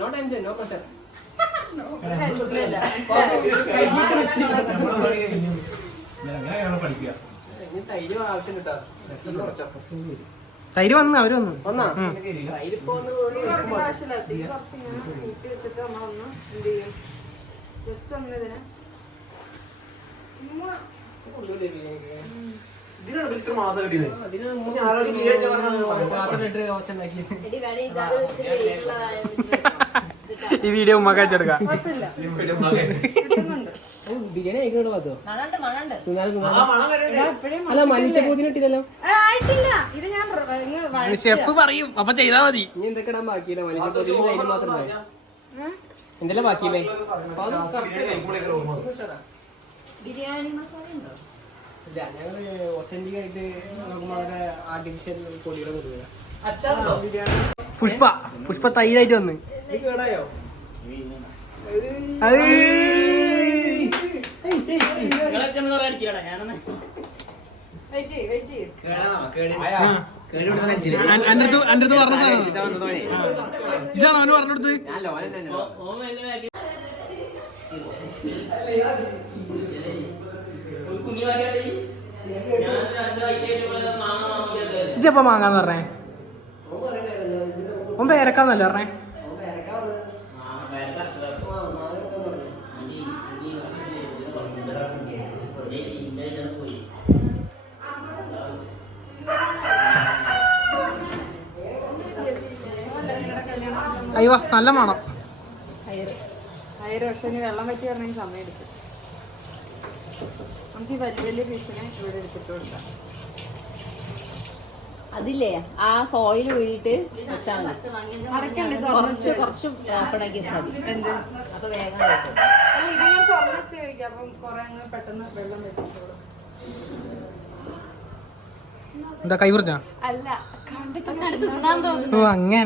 No tension, no pressure. തൈര് വന്നു, അവര് വന്നു. ഈ വീഡിയോ ഉമ്മ കഴിച്ചെടുക്കാം. ബിരിയാണി ആയിക്കോട്ടെ പാത്തോ. അല്ല മലിച്ച പൂതിനിട്ടില്ലല്ലോ. ഷെഫ് പറയും, അപ്പൊ ചെയ്താ മതി. ഇനി എന്തൊക്കെ ഇടാൻ ബാക്കിയില്ല, മലിച്ച പൂതിന് തൈര് മാത്രം എന്തെല്ലാം ബാക്കിയില്ലേ? ബിരിയാണി മസാല ഉണ്ടോ? ഇല്ല, ഞങ്ങള് ഒത്തന്റിക് ആയിട്ട് നോക്കുമ്പോ ആർട്ടിഫിഷ്യൽ പൊടികളെ കൊടുക്കുക. പുഷ്പ തൈരായിട്ട് വന്ന്. ഇത് കേടായോ? അന്റെ അടുത്ത് പറഞ്ഞ ഇതാണോ അവന് പറഞ്ഞെടുത്ത്? ഇജ്ജപ്പ മാങ്ങാന്ന് പറഞ്ഞേ? ഓൻ പേരക്കാന്നല്ലേ പറഞ്ഞേ? അയ്യോ നല്ല മണം. പക്ഷെ വെള്ളം പറ്റി പറഞ്ഞെങ്കിൽ സമയം എടുക്കും. നമുക്ക് ഈ വലിയ വലിയ പീസിനെ ഇവിടെ എടുത്തിട്ട് കൊടുക്കാം. അതില്ലേ ആ ഫോയിൽ ഊരിയിട്ട് വെച്ചാൽ മതി. കുറച്ച് പപ്പടാക്കി വെച്ചാൽ മതി. എന്ത് അപ്പൊ വേഗം കിട്ടും. ഇതിങ്ങനെ തുറന്നു കഴിക്കാം. അപ്പം കുറെ അങ്ങ് പെട്ടെന്ന് വെള്ളം വെച്ചിട്ടോളൂ. എന്താ കൈ മുറിഞ്ഞാ? അല്ല, അങ്ങനെ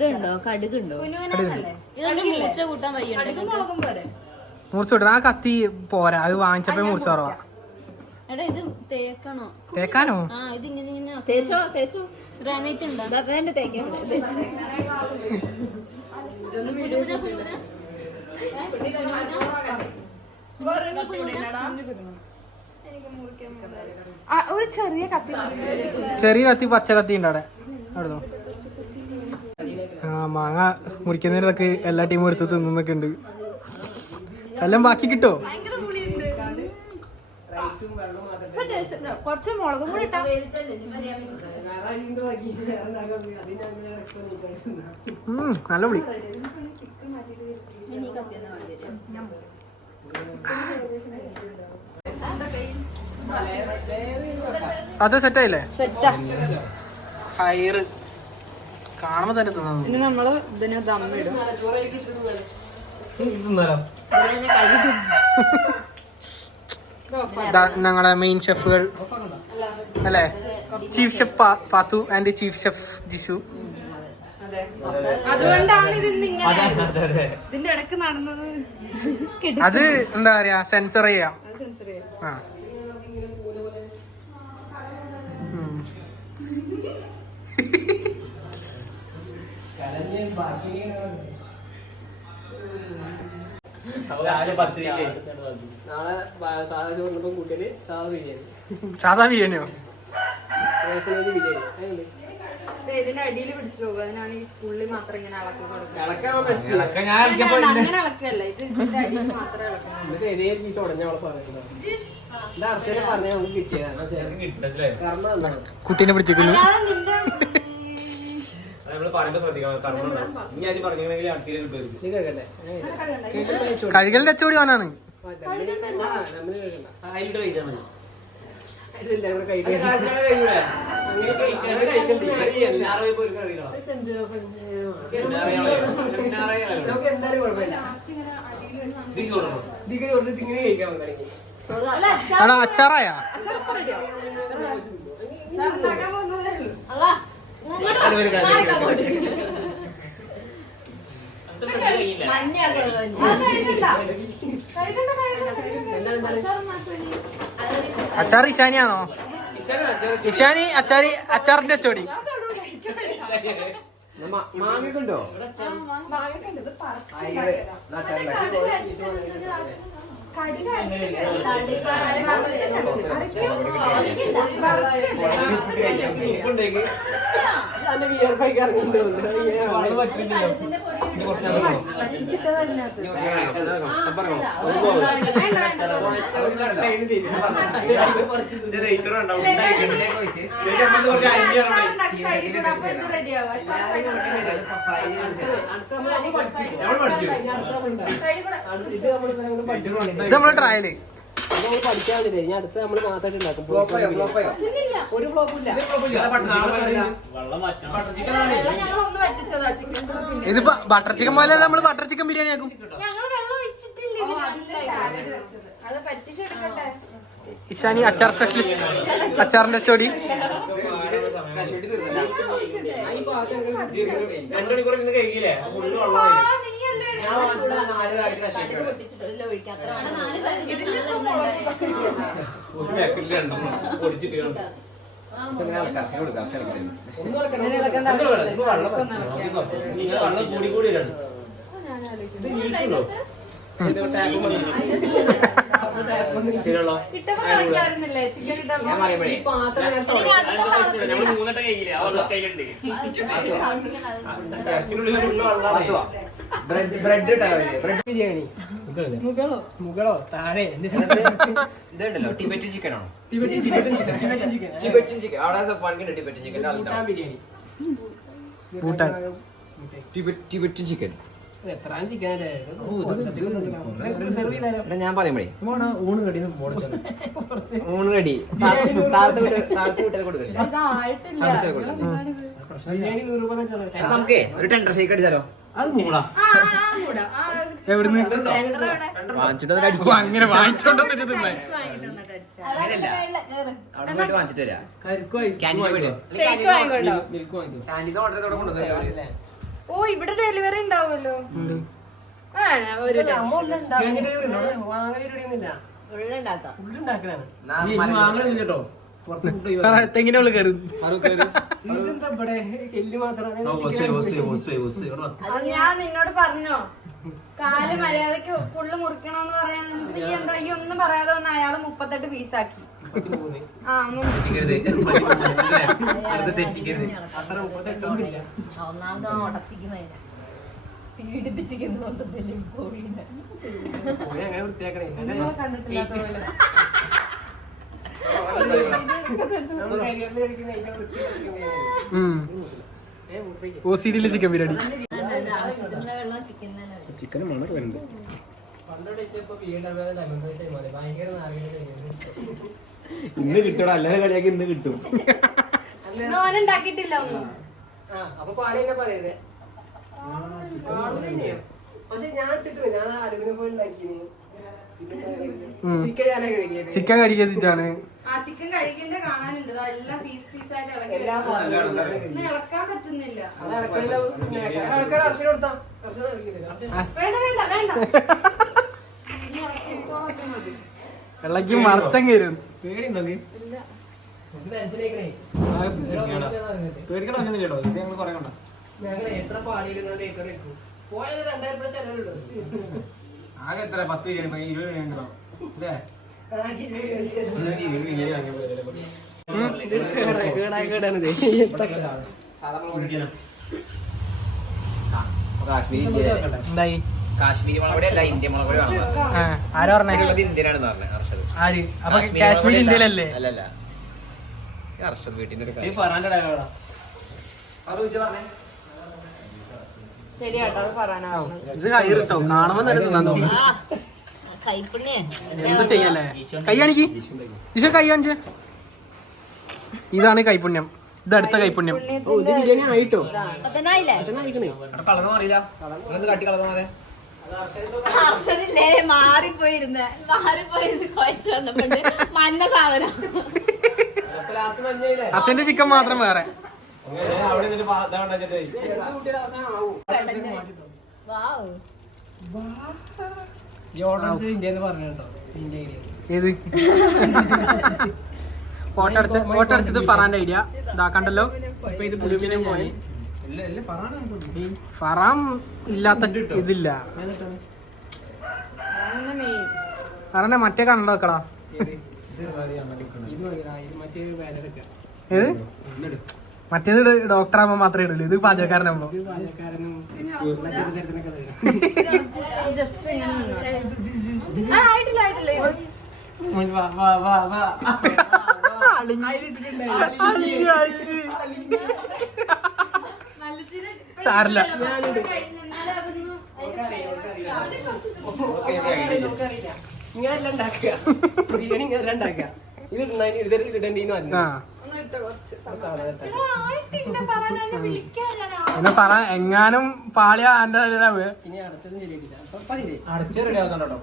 ഇതുണ്ടോ, കടുകുണ്ടോ? മുറിച്ചോട്ടെ. ആ കത്തി പോരാ, അത് വാങ്ങിച്ചപ്പോ മുറിച്ചു കുറവാ. ഇത് തേക്കണോ? തേക്കാനോ? ആ, ഇത് ഇങ്ങനെ തേച്ചോ തേച്ചോ. ഗ്രാനൈറ്റ് ഉണ്ടോ? അതന്നെ തേക്കാൻ. ഒരു ചെറിയ കത്തി, ചെറിയ കത്തി, പച്ച കത്തി ഉണ്ട് അവിടെ. അവിടുന്ന് ആ മാങ്ങ മുറിക്കുന്നതിനൊക്കെ എല്ലാ ടീമും എടുത്ത് തിന്നൊക്കെ ഉണ്ട്. എല്ലാം ബാക്കി കിട്ടോ? കുറച്ച് മുളകും കൂടി ഇട്ടാ. നല്ല പുളി. അത് സെറ്റായില്ലേ? ഹയറ് കാണുമ്പോ തന്നെ തിന്നു. ഇനി നമ്മള് ഇതിന് ദമ്മിടും. ഞങ്ങളെ മെയിൻ ഷെഫുകൾ അല്ലേ? Chief chef Pathu and chief chef Jishu. അതുകൊണ്ടാണ് ഇതിന്റെ ഇടക്ക് നടന്നത്. അത് എന്താ പറയാ, സെൻസർ ചെയ്യാം. ആ നാളെ സാധാ ചോറിനൊപ്പം കൂട്ടിയാല് സാധാ ബിരിയാണിയോ? ബിരിയാണി ഇതിന്റെ അടിയിൽ പിടിച്ചു പോകും. അതിനാണ് ഈ പുള്ളി മാത്രം ഇങ്ങനെ ഇളക്കി കൊടുക്കുന്നത്. അങ്ങനെ ഇളക്കല്ല, ഇത് ഇതിന്റെ അടിയിൽ മാത്രമേ ഇളക്കുന്നത്. കുട്ടീനെ പിടിച്ചിരിക്കുന്നു. കഴുകലിന്റെ അച്ചുകൂടി ഓനാണ്. അച്ചാറായ അച്ചാർ ഇഷാനിയാണോ? ഇഷാനി അച്ചാറിന്റെ ചോടി. മാങ്ങക്കുണ്ടോ? ഇത് നമ്മളെ ട്രയല് പഠിക്കാണ്ടില്ലേ? ഞാൻ അടുത്ത് നമ്മള് മാത്രമായിട്ട് ഉണ്ടാക്കും. ഒരു ഫ്ലോപ്പില്ല. ഇത് ബട്ടർ ചിക്കൻ പോലെ നമ്മള് ബട്ടർ ചിക്കൻ ബിരിയാണി ആക്കും. ഇഷാനി അച്ചാർ സ്പെഷ്യലിസ്റ്റ്, അച്ചാറിന്റെ ചോടി. 2 മണിക്കൂർ ഇന്ന് കഴിക്കില്ലേ? ബ്രെഡ് ബിരിയാണി മുകളോ താഴെ ഇതുണ്ടല്ലോ ടിബറ്റൻ ചിക്കൻ ആണോ? ടിബറ്റൻ ചിക്കൻ അവിടെ പണിക്കുണ്ട്. Tibetan chicken biryani, Tibetan chicken. ഞാൻ പറയുമ്പോഴേ ഊണ് റെഡി. നമുക്ക് ഒരു ടെൻഡർ ഷേക്ക് അടിച്ചാലോ? എവിടുന്ന് വാങ്ങിച്ചിട്ട് അങ്ങനെ വാങ്ങിച്ചോണ്ടോ? അവിടെ പോയിട്ട് വാങ്ങിച്ചിട്ട് വരാം. ഓ ഇവിടെ ഡെലിവറി ഉണ്ടാവുമല്ലോ. തെങ്ങിനെ ഉള്ള കയറി ഞാൻ നിന്നോട് പറഞ്ഞോ കാല് മര്യാദക്ക് ഫുള്ള് മുറിക്കണോന്ന് പറയാൻ നീ എന്താ ഈ ഒന്നും പറയാതെ വന്ന അയാള് 38 പീസാക്കി. ഒന്നാമത് ഉടച്ചിക്കുന്നതിന് പീഡിപ്പിച്ചിരിക്കുന്നു. OCD-യിലെ ചിക്കൻ ബിരിയാണി. ചിക്കൻ മണർ വരുന്നുണ്ട്. ഇന്ന് കിട്ടണം, അല്ലാതെ കളിയാക്കി ഇന്ന് കിട്ടും. ഉണ്ടാക്കിയിട്ടില്ല ഒന്നും. അപ്പൊ പാളി തന്നെ പറയതേ. പക്ഷെ ഞാൻ ഇട്ടിട്ട് ഞാൻ അലുമിനിയം ഫോയിൽ ഉണ്ടാക്കിന്. ചിക്കൻ കടിക്കാണ്. ആ ചിക്കൻ കഴിക്കേണ്ട കാണാനുണ്ട്. എല്ലാം പീസ് പീസായിട്ട് ഇളക്കാൻ പറ്റുന്നില്ല. ഇളക്കി മറച്ചം കയറും. എത്ര പാടിയിരുന്നത് പോയത് 2000 ചെലവുള്ളൂ. ആകെ എത്ര 10 20 അല്ലേ? കാശ്മീരി മുളക് പൊടി അല്ല, ഇന്ത്യ മുളക് പൊടി വേണം. ആരാ പറഞ്ഞത്? ഇന്ത്യനാണെന്ന് പറഞ്ഞത് ഹർഷദ്. ആര്? അപ്പൊ കാശ്മീർ ഇന്ത്യയിലല്ലേ? അല്ലല്ല, ഹർഷദ് വീട്ടിന്റെ ഒരു ഇത് കയ്യിട്ടോ കാണുമ്പോ തന്നെ എന്താ ചെയ്യല്ലേ? കൈ കാണിക്ക് ഈശോ, കൈ കാണിച്ചേ. ഇതാണ് കൈപുണ്യം. ഇത് അടുത്ത കൈപുണ്യം. ആയിട്ടോ ഹർഷനില്ലേ മാറിപ്പോയിരുന്ന് കുഴച്ച് വന്നപ്പോണ്ട് മഞ്ഞ സാധനം. ഹർഷന്റെ ചിക്കൻ മാത്രം വേറെ. ഏത് ഫോട്ടോ അടിച്ചത് ഫറാന്റെ ഐഡിയ ഇതാക്കണ്ടല്ലോ. പോയി ഫറാം ഇല്ലാത്ത ഇതില്ല. ഫറാന്റെ മറ്റേ കണ്ടോ വെക്കടാ. ഏത് മറ്റേത് ഡോക്ടർ ആകുമ്പോ മാത്രമേ ഇടുള്ളൂ. ഇത് പാചകക്കാരനാകുമ്പോ സാരില്ല. ഇങ്ങനെല്ലാം ഉണ്ടാക്കുക ബിരിയാണി ഇങ്ങനെല്ലാം ഉണ്ടാക്കുക. പിന്നെ പറ എങ്ങാനും പാളിയ എന്റെ അടച്ചു റെഡിയാക്കുന്നുണ്ടോ?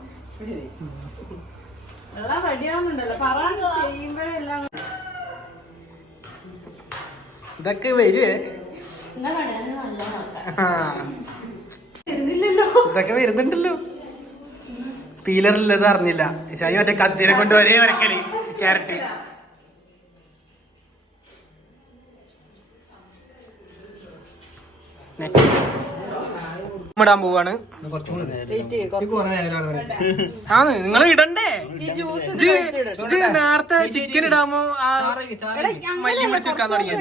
ഇതൊക്കെ വരുവേ. ഇതൊക്കെ വരുന്നുണ്ടല്ലോ. പീലറില്ലത് അറിഞ്ഞില്ല. ശനി മറ്റേ കത്തിനെ കൊണ്ട് ഒരേ വരക്കല് ക്യാരറ്റ്. ഇടാൻ പോവാണ്. ആണ് നിങ്ങൾ ഇടണ്ടേ? നേരത്തെ ചിക്കൻ ഇടാമോ മല്ലി വെച്ചിരിക്കാൻ തുടങ്ങിയ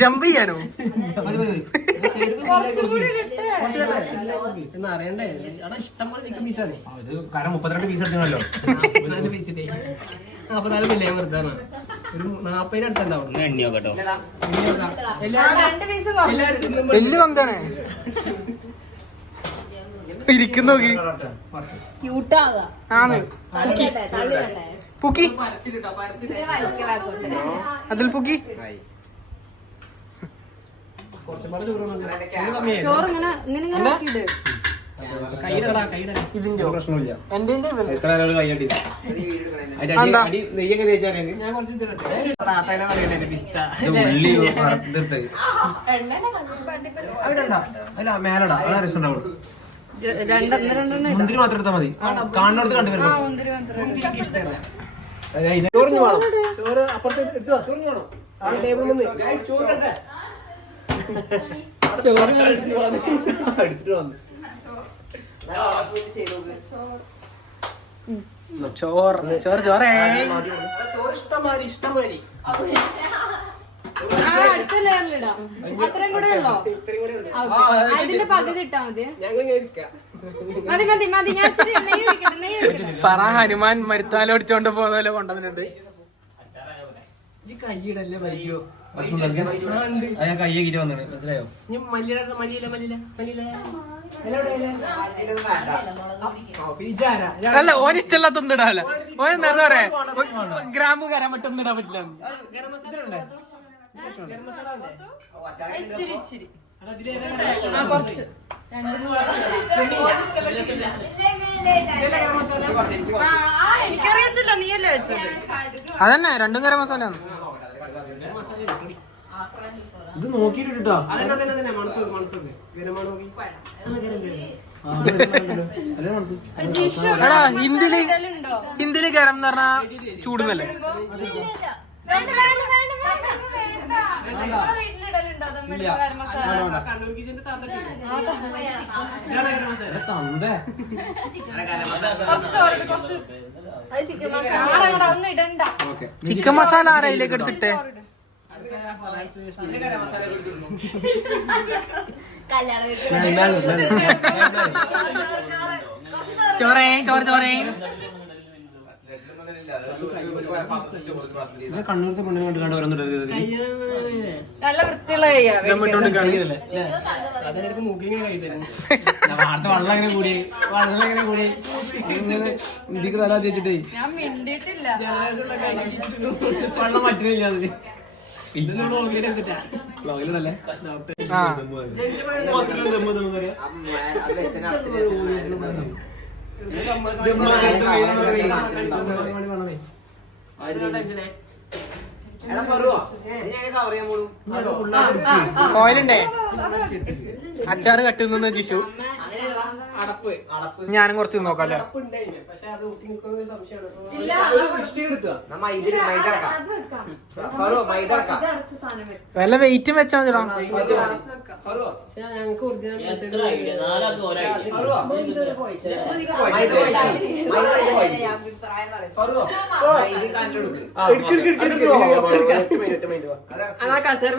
ജമ്പ് ചെയ്യാനോ? അറിയണ്ടേ ഇഷ്ടം പോലെ ചിക്കൻ പീസാണ്. കാരണം 32 പീസ് എടുക്കണല്ലോ. 44 മില്ലേ വെറുതാണ്. ഒരു 40 അടുത്തുണ്ടാവും. എണ്ണി നോക്കട്ടോ. വലിയ എന്താണ് ഇരിക്കുന്ന നോക്കി ആണ് പുക്കി അതിൽ പുക്കി പ്രശ്നമില്ല. മേലടാ അതാ രസം ഉണ്ടാവുള്ളൂ. മുന്തിരി മാത്രം എടുത്താൽ മതി. കാണുന്നോടത്ത് കണ്ടുവരുന്നു. ഇഷ്ടമല്ല ചോറിഞ്ഞു വേണം. ചോറ് അപ്പുറത്ത് എടുത്തോ. ചോറിഞ്ഞു വേണം. ആ ടേബിൾ വന്ന് ചോറ് എടുത്തിട്ട് വന്നു. ചോറ് ചോറ് ചോറേ ചോറ് ഇഷ്ടമാതിരി ഇഷ്ടമാതിരി. ഫറ ഹനുമാൻ മരുത്താലോടിച്ചോണ്ട് പോകുന്നല്ലോ കൊണ്ടുവന്നിട്ടുണ്ട്. കൈയിടല്ലേ പരിചയോ കയ്യേക്കിട്ട് വന്നത് മനസ്സിലായോ? അല്ല ഓന് ഇഷ്ടമല്ലാത്തൊന്നും ഇടാല്ല. ഓന് എന്താ പറയാ ഗ്രാമ്പ് കരാൻ പറ്റൊന്നും ഇടാൻ പറ്റില്ല. എനിക്കറിയത്തില്ല, നീയല്ലേ വെച്ചത്. അതന്നെ 2 ഗരം മസാല. ഇത് നോക്കിട്ടോ എടാ ഹിന്ദിയില് ഗരം എന്ന് പറഞ്ഞാ ചൂടുന്നല്ലേ? ചിക്കൻ മസാല ആരയിലേക്ക് എടുത്തിട്ടേ? ചോറേ ചോറ് ചോറേ. കണ്ണൂരത്തെ പെണ്ണിനെ കണ്ട് കണ്ട് വരുന്നുണ്ട്. നല്ല വൃത്തിയുള്ള വെള്ളം എങ്ങനെ കൂടി ഇന്ത്യക്ക് തല തേച്ചിട്ടേ ഞാൻ മിണ്ടിട്ടില്ല. വെള്ളം പറ്റുന്നില്ല. അത് ബ്ലോഗിലല്ലേ എടാ ഫറുവോ ഞാൻ കവർ ചെയ്യാൻ പോലും ഫോയിലുണ്ടേ അച്ചാറ് കട്ട് നിന്ന് ജിഷു അടപ്പ് അടപ്പ് ഞാനും കുറച്ച് നോക്കാല്ലേ പക്ഷെ അത് നിൽക്കുന്ന ഒരു സംശയമാണ് മൈദ ഇറക്കാം ഫറുവോ മൈദ ഇറക്കാം വല്ല വെയിറ്റും വെച്ചാ മതിടാ ഫറുവോ ഞങ്ങൾക്ക് ഒറിജിനൽ ഫറുവോ മൈദ ഫറുവോ മൈദ കാണിച്ചു കൊടുക്കും കസേര